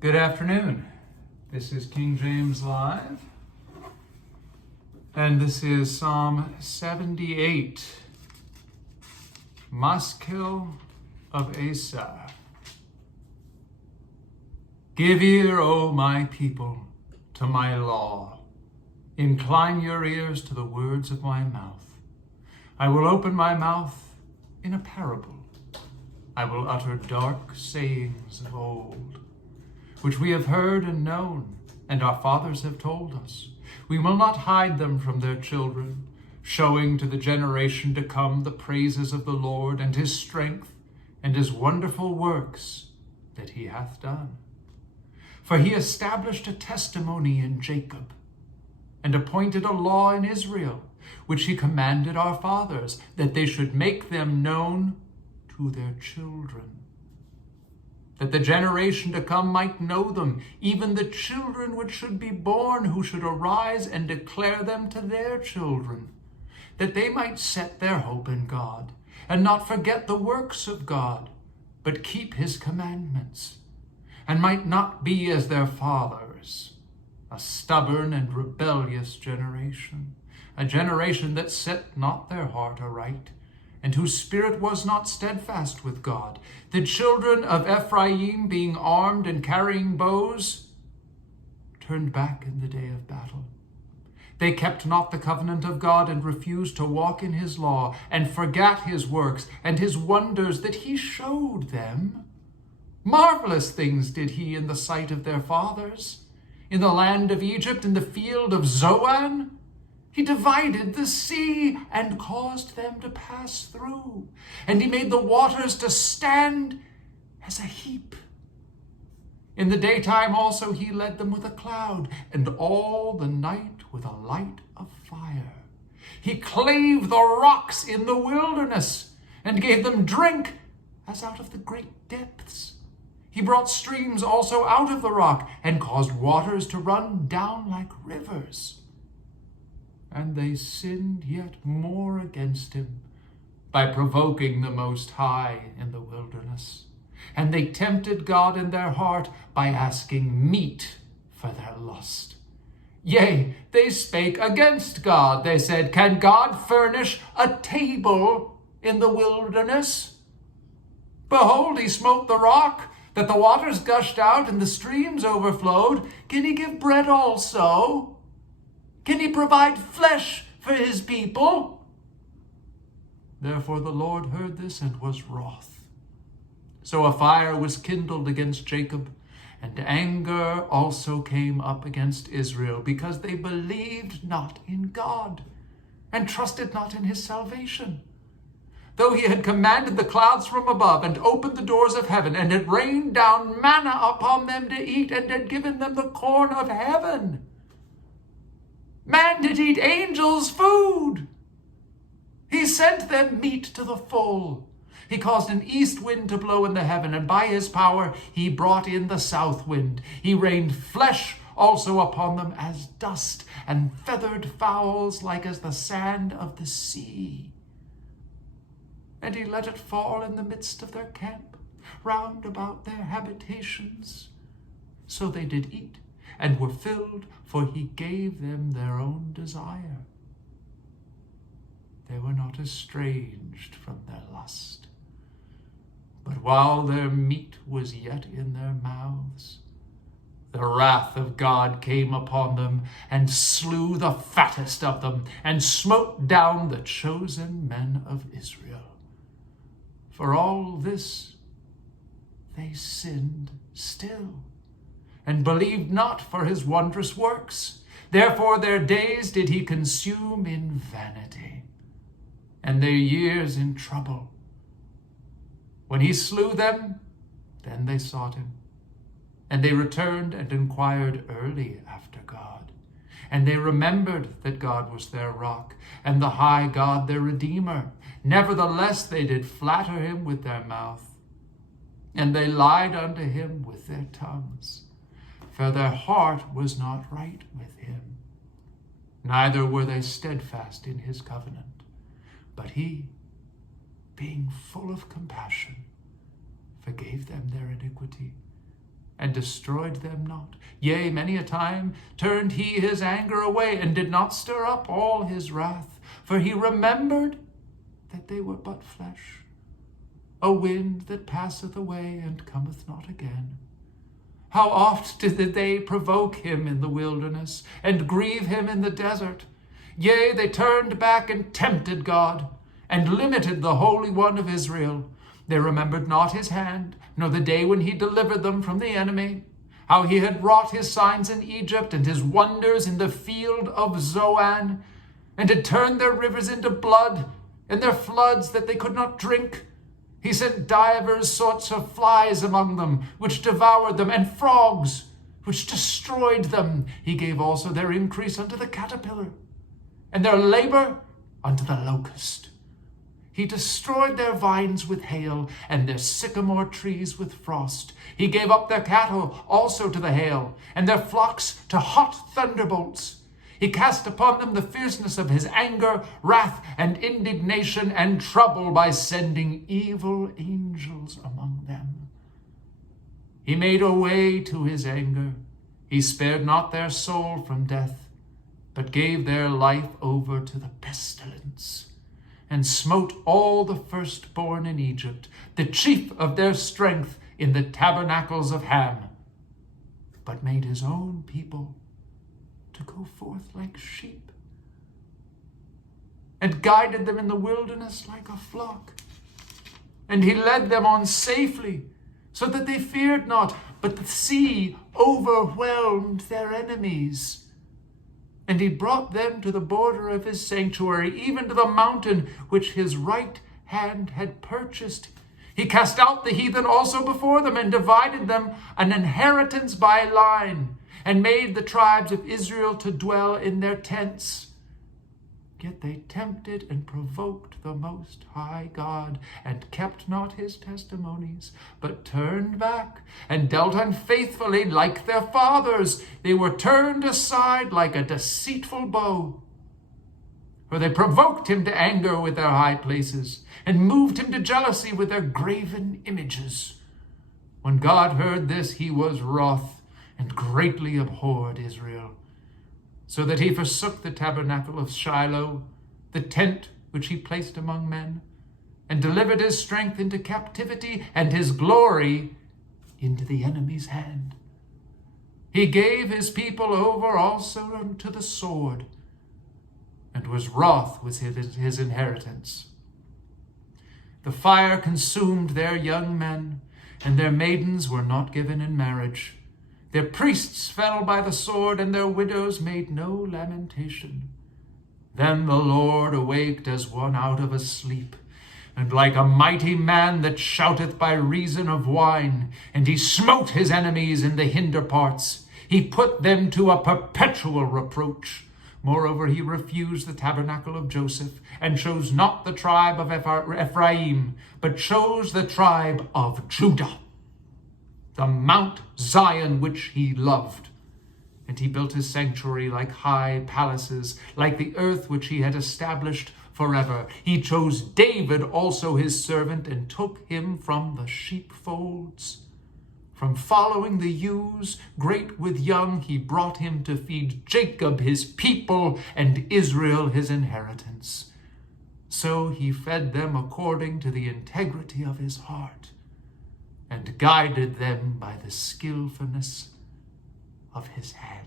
Good afternoon. This is King James Live, and this is Psalm 78, Maskil of Asaph. Give ear, O my people, to my law. Incline your ears to the words of my mouth. I will open my mouth in a parable. I will utter dark sayings of old, which we have heard and known, and our fathers have told us. We will not hide them from their children, showing to the generation to come the praises of the Lord and his strength and his wonderful works that he hath done. For he established a testimony in Jacob and appointed a law in Israel, which he commanded our fathers, that they should make them known to their children, that the generation to come might know them, even the children which should be born, who should arise and declare them to their children, that they might set their hope in God, and not forget the works of God, but keep his commandments, and might not be as their fathers, a stubborn and rebellious generation, a generation that set not their heart aright, and whose spirit was not steadfast with God. The children of Ephraim, being armed and carrying bows, turned back in the day of battle. They kept not the covenant of God, and refused to walk in his law, and forgat his works and his wonders that he showed them. Marvelous things did he in the sight of their fathers, in the land of Egypt, in the field of Zoan. He divided the sea and caused them to pass through, and he made the waters to stand as a heap. In the daytime also he led them with a cloud, and all the night with a light of fire. He clave the rocks in the wilderness, and gave them drink as out of the great depths. He brought streams also out of the rock, and caused waters to run down like rivers. And they sinned yet more against him by provoking the Most High in the wilderness. And they tempted God in their heart by asking meat for their lust. Yea, they spake against God. They said, Can God furnish a table in the wilderness? Behold, he smote the rock, that the waters gushed out and the streams overflowed. Can he give bread also? Can he provide flesh for his people? Therefore the Lord heard this and was wroth. So a fire was kindled against Jacob, and anger also came up against Israel, because they believed not in God, and trusted not in his salvation. Though he had commanded the clouds from above, and opened the doors of heaven, and had rained down manna upon them to eat, and had given them the corn of heaven. Man did eat angels' food. He sent them meat to the full. He caused an east wind to blow in the heaven, and by his power he brought in the south wind. He rained flesh also upon them as dust, and feathered fowls like as the sand of the sea. And he let it fall in the midst of their camp, round about their habitations. So they did eat, and were filled, for he gave them their own desire. They were not estranged from their lust. But while their meat was yet in their mouths, the wrath of God came upon them, and slew the fattest of them, and smote down the chosen men of Israel. For all this they sinned still, and believed not for his wondrous works. Therefore their days did he consume in vanity, and their years in trouble. When he slew them, then they sought him, and they returned and inquired early after God. And they remembered that God was their rock, and the high God their Redeemer. Nevertheless they did flatter him with their mouth, and they lied unto him with their tongues. For their heart was not right with him, neither were they steadfast in his covenant. But he, being full of compassion, forgave them their iniquity, and destroyed them not. Yea, many a time turned he his anger away, and did not stir up all his wrath. For he remembered that they were but flesh, a wind that passeth away and cometh not again. How oft did they provoke him in the wilderness, and grieve him in the desert? Yea, they turned back and tempted God, and limited the Holy One of Israel. They remembered not his hand, nor the day when he delivered them from the enemy, how he had wrought his signs in Egypt, and his wonders in the field of Zoan, and had turned their rivers into blood, and their floods that they could not drink. He sent divers sorts of flies among them, which devoured them, and frogs, which destroyed them. He gave also their increase unto the caterpillar, and their labor unto the locust. He destroyed their vines with hail, and their sycamore trees with frost. He gave up their cattle also to the hail, and their flocks to hot thunderbolts. He cast upon them the fierceness of his anger, wrath, and indignation, and trouble by sending evil angels among them. He made a way to his anger. He spared not their soul from death, but gave their life over to the pestilence, and smote all the firstborn in Egypt, the chief of their strength in the tabernacles of Ham, but made his own people to go forth like sheep, and guided them in the wilderness like a flock. And he led them on safely, so that they feared not, but the sea overwhelmed their enemies. And he brought them to the border of his sanctuary, even to the mountain which his right hand had purchased. He cast out the heathen also before them, and divided them an inheritance by line, and made the tribes of Israel to dwell in their tents. Yet they tempted and provoked the Most High God, and kept not his testimonies, but turned back, and dealt unfaithfully like their fathers. They were turned aside like a deceitful bow. For they provoked him to anger with their high places, and moved him to jealousy with their graven images. When God heard this, he was wroth, and greatly abhorred Israel, so that he forsook the tabernacle of Shiloh, the tent which he placed among men, and delivered his strength into captivity, and his glory into the enemy's hand. He gave his people over also unto the sword, and was wroth with his inheritance. The fire consumed their young men, and their maidens were not given in marriage. Their priests fell by the sword, and their widows made no lamentation. Then the Lord awaked as one out of a sleep, and like a mighty man that shouteth by reason of wine, and he smote his enemies in the hinder parts. He put them to a perpetual reproach. Moreover, he refused the tabernacle of Joseph, and chose not the tribe of Ephraim, but chose the tribe of Judah, the Mount Zion which he loved. And he built his sanctuary like high palaces, like the earth which he had established forever. He chose David also his servant, and took him from the sheepfolds. From following the ewes, great with young, he brought him to feed Jacob his people, and Israel his inheritance. So he fed them according to the integrity of his heart, and guided them by the skillfulness of his hand.